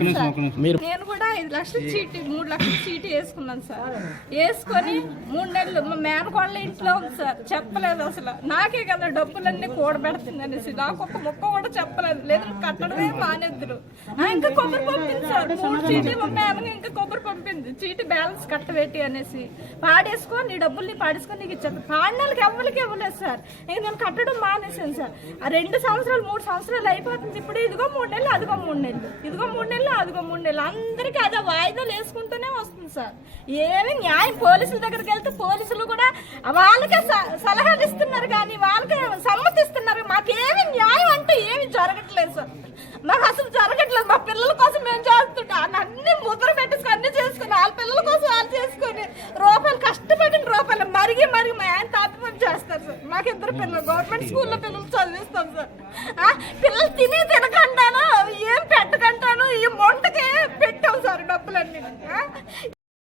నేను కూడా 5 లక్షల చీటీ 3 లక్షల చీటీ వేసుకున్నాను సార్. వేసుకొని 3 నెలలు మా మేనకోళ్ళ ఇంట్లో ఉంది సార్. చెప్పలేదు అసలు. నాకే కదా డబ్బులన్నీ కూడబెడుతుంది అనేసి నాకు ఒక ముక్క కూడా చెప్పలేదు. లేదు కట్టడమే మానేద్దరు. ఇంకా కొబ్బరి పంపింది సార్. 3 చీటీలు ఉన్నాయి. ఇంకా కొబ్బరి పంపింది. చీటీ బ్యాలెన్స్ కట్టబెట్టి అనేసి పాడేసుకో నీ డబ్బుల్ని పాడేసుకొని నీకు ఇచ్చేది. పాడినాళ్ళకి ఎవరికి ఇవ్వలేదు సార్. ఇంక నేను కట్టడం మానేసాను సార్. 2 సంవత్సరాలు 3 సంవత్సరాలు అయిపోతుంది. ఇప్పుడు ఇదిగో 3 నెలలు అదిగో 3 నెలలు, ఇదిగో 3 నెలలు అదిగో 3 నెలలు, అందరికీ అదే వాయిదాలు వేసుకుంటూనే వస్తుంది సార్. ఏమి న్యాయం పోలీసుల దగ్గరికి వెళ్తే పోలీసులు కూడా వాళ్ళకే సలహాలు ఇస్తున్నారు కానీ వాళ్ళకే సమ్మతిస్తున్నారు. మాకేమి న్యాయం అంటే ఏమి జరగట్లేదు సార్. మాకు అసలు జరగట్లేదు. మా పిల్లల కోసం మేము చేస్తుంటాం. అన్ని ముద్ర పెట్టేసుకుని అన్ని చేసుకుని వాళ్ళ పిల్లల కోసం వాళ్ళు చేసుకొని రూపాయలు కష్టపడిన రూపాయలు మరిగి మా ఆయన తాపిమని చేస్తారు సార్. మాకు 2 పిల్లలు గవర్నమెంట్ స్కూల్లో పిల్లలు చదివిస్తాం సార్. పిల్లలు తినకుండాను